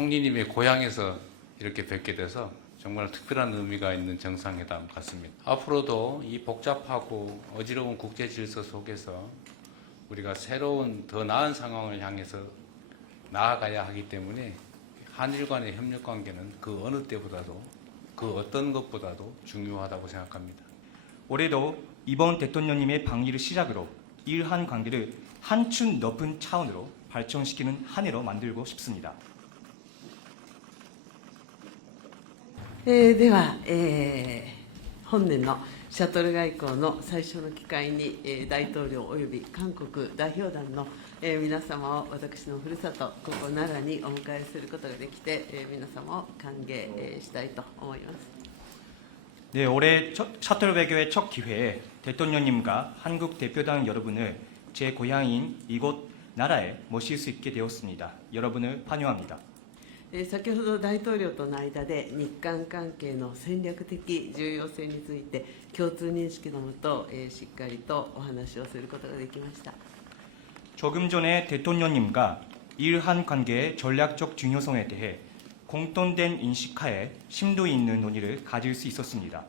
총리님의 고향에서 이렇게 뵙게 돼서 정말 특별한 의미가 있는 정상회담 같습니다. 앞으로도 이 복잡하고 어지러운 국제 질서 속에서 우리가 새로운 더 나은 상황을 향해서 나아가야 하기 때문에 한일 간의 협력 관계는 그 어느 때보다도 그 어떤 것보다도 중요하다고 생각합니다. 올해도 이번 대통령님의 방미를 시작으로 일한 관계를 한층 높은 차원으로 발전시키는 한 해로 만들고 싶습니다. では、本年のシャトル外交の最初の機会に、大統領及び韓国代表団の、皆様を私のふるさと、ここ奈良にお迎えすることができて、皆様を歓迎、したいと思います。 네, 올해 셔틀 외교의 첫 기회에 대통령님과 한국 대표단 여러분을 제 고향인 이곳 나라에 모실 수 있게 되었습니다. 여러분을 환영합니다. 先ほど大統領との間で日韓関係の戦略的重要性について共通認識のもと、しっかりとお話をすることができました。 조금 전에 대통령님과 일한 관계의 전략적 중요성에 대해 공통된 인식하에 심도 있는 논의를 가질 수 있었습니다.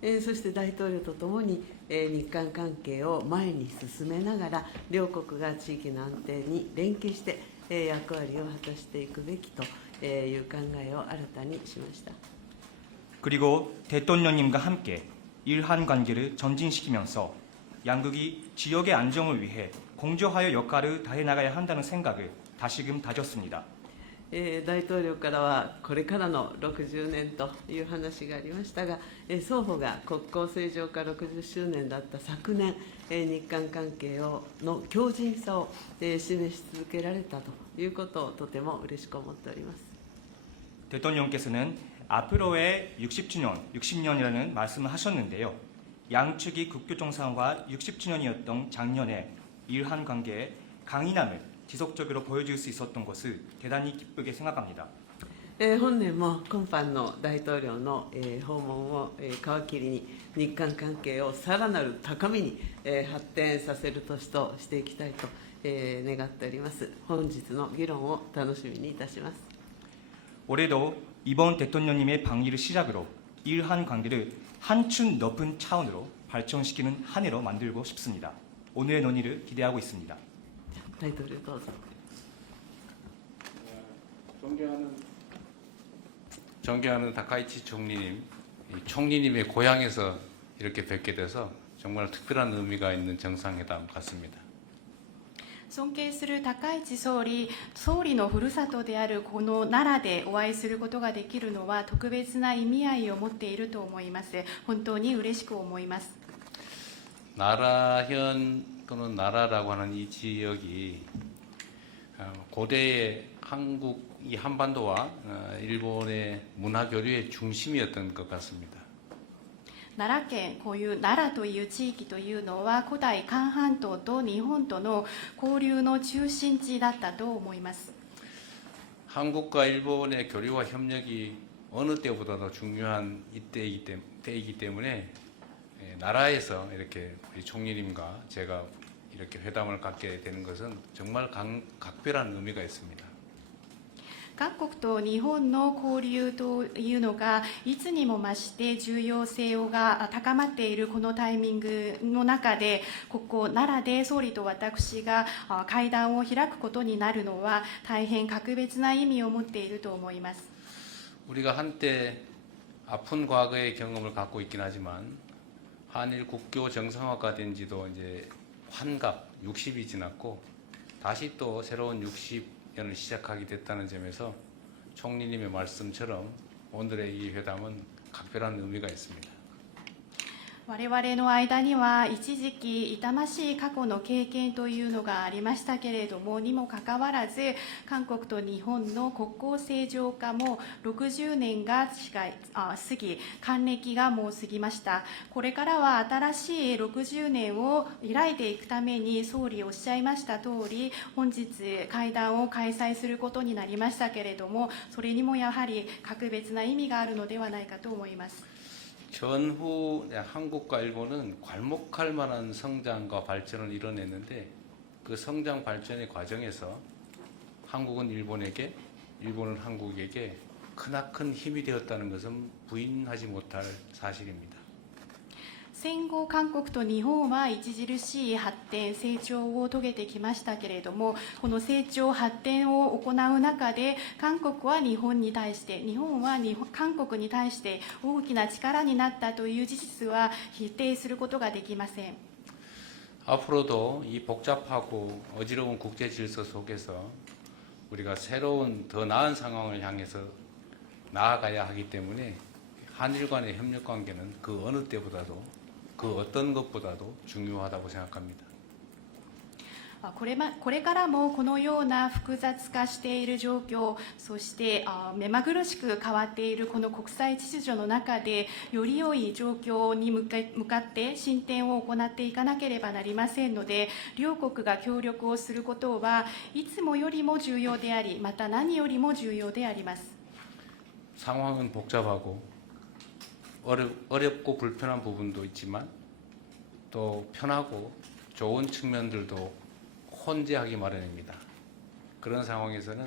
そして大統領とともに、日韓関係を前に進めながら両国が地域の安定に連携して、役割を果たしていくべきという考えを新たにしました。 그리고 대통령님과 함께 일한 관계를 전진시키면서 양국이 지역의 안정을 위해 공조하여 역할을 다해 나가야 한다는 생각을 다시금 다졌습니다. 大統領からはこれからの60年という話がありましたが、双方が国交正常化60周年だった昨年、日韓関係の強靭さを示し続けられたということをとても嬉しく思っております。 대통령께서는 앞으로의 60년이라는 말씀을 하셨는데요. 양측이 국교 정상화 60주년이었던 작년에 일한 관계의 강인함을 지속적으로 보여줄 수 있었던 것을 대단히 기쁘게 생각합니다. 本年も今般の大統領の訪問を皮切りに日韓関係をさらなる高みに発展させる年としていきたいと願っております。本日の議論を楽しみにいたします。 올해도 이번 대통령님의 방미를 시작으로 일한 관계를 한층 높은 차원으로 발전시키는 한 해로 만들고 싶습니다. 오늘의 논의를 기대하고 있습니다. 大統領どうぞ。 존경하는 다카이치 총리님, 총리님의 고향에서 이렇게 뵙게 돼서 정말 특별한 의미가 있는 정상회담 같습니다. 尊敬する高市総理のふるさとであるこの奈良でお会いすることができるのは特別な意味合いを持っていると思います。本当に嬉しく思います。 나라현 또는 나라라고 하는 이 지역이 고대의 한국 이 한반도와 일본의 문화 교류의 중심이었던 것 같습니다. 奈良県、こういう奈良という地域というのは古代韓半島と日本との交流の中心地だったと思います。 한국과 일본의 교류와 협력이 어느 때보다도 중요한 때이기 때문에 나라에서 이렇게 우리 총리님과 제가 이렇게 회담을 갖게 되는 것은 정말 각별한 의미가 있습니다. 各国と日本の交流というのがいつにも増して重要性が高まっているこのタイミングの中で、ここ奈良で総理と私が会談を開くことになるのは大変格別な意味を持っていると思います。 우리가 한때 아픈 과거의 경험을 갖고 있긴 하지만 한일 국교 정상화가 된 지도 이제 환갑 60이 지났고 다시 또 새로운 60년을 시작하게 됐다는 점에서 총리님의 말씀처럼 오늘의 이 회담은 각별한 의미가 있습니다. 我々の間には一時期痛ましい過去の経験というのがありましたけれども、にもかかわらず韓国と日本の国交正常化も60年が過ぎ、還暦がもう過ぎました。これからは新しい60年を開いていくために、総理おっしゃいました通り本日会談を開催することになりましたけれども、それにもやはり格別な意味があるのではないかと思います。 전후 한국과 일본은 괄목할 만한 성장과 발전을 이뤄냈는데 그 성장 발전의 과정에서 한국은 일본에게 일본은 한국에게 크나큰 힘이 되었다는 것은 부인하지 못할 사실입니다. 戦後韓国と日本は著しい発展成長を遂げてきましたけれども、この成長発展を行う中で韓国は日本に対して、日本は韓国に対して大きな力になったという事実は否定することができません。 앞으로도 이 복잡하고 어지러운 국제 질서 속에서 우리가 새로운 더 나은 상황을 향해서 나아가야 하기 때문에 한일 간의 협력 관계는 그 어느 때보다도 그 어떤 것보다도 중요하다고 생각합니다. これからもこのような複雑化している状況、そして目まぐるしく変わっているこの国際秩序の中でより良い状況に向かって進展を行っていかなければなりませんので、両国が協力をすることはいつもよりも重要であり、また何よりも重要であります。 상황은 복잡하고 어렵고 불편한 부분도 있지만 또 편하고 좋은 측면들도 혼재하기 마련입니다. 그런 상황에서는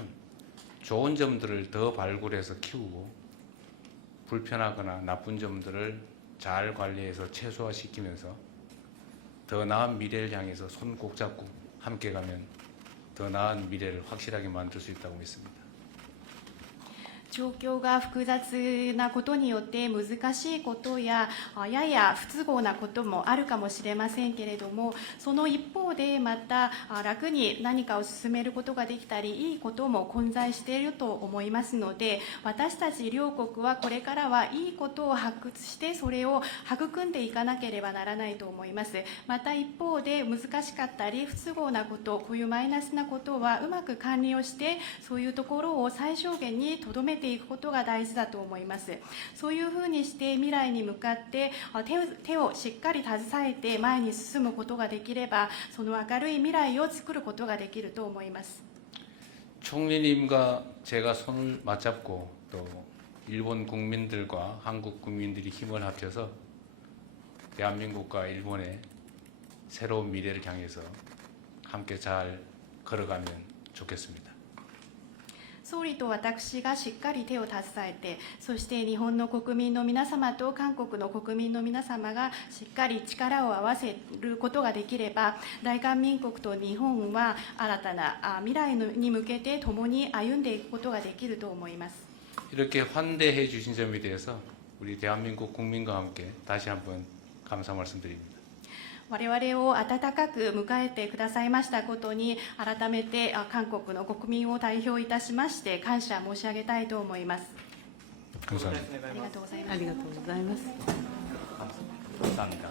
좋은 점들을 더 발굴해서 키우고 불편하거나 나쁜 점들을 잘 관리해서 최소화시키면서 더 나은 미래를 향해서 손 꼭 잡고 함께 가면 더 나은 미래를 확실하게 만들 수 있다고 믿습니다. 状況が複雑なことによって難しいことややや不都合なこともあるかもしれませんけれども、その一方でまた楽に何かを進めることができたりいいことも混在していると思いますので、私たち両国はこれからはいいことを発掘してそれを育んでいかなければならないと思います。また一方で難しかったり不都合なこと、こういうマイナスなことはうまく管理をしてそういうところを最小限にとどめていくことが大事だと思います。そういうふうにして未来に向かって手をしっかり携えて前に進むことができれば、その明るい未来を作ることができると思います。 총리님과 제가 손을 맞잡고 또 일본 국민들과 한국 국민들이 힘을 합쳐서 대한민국과 일본의 새로운 미래를 향해서 함께 잘 걸어가면 좋겠습니다. 総理と私がしっかり手を携えて、そして日本の国民の皆様と韓国の国民の皆様がしっかり力を合わせることができれば、大韓民国と日本は新たな未来に向けて共に歩んでいくことができると思います。 이렇게 환대해 주신 점에 대해서 우리 대한민국 국민과 함께 다시 한번 감사 말씀드립니다. 我々を温かく迎えてくださいましたことに改めて韓国の国民を代表いたしまして感謝申し上げたいと思います。 감사합니다. ありがとうございます。ありがとうございます。 감사합니다.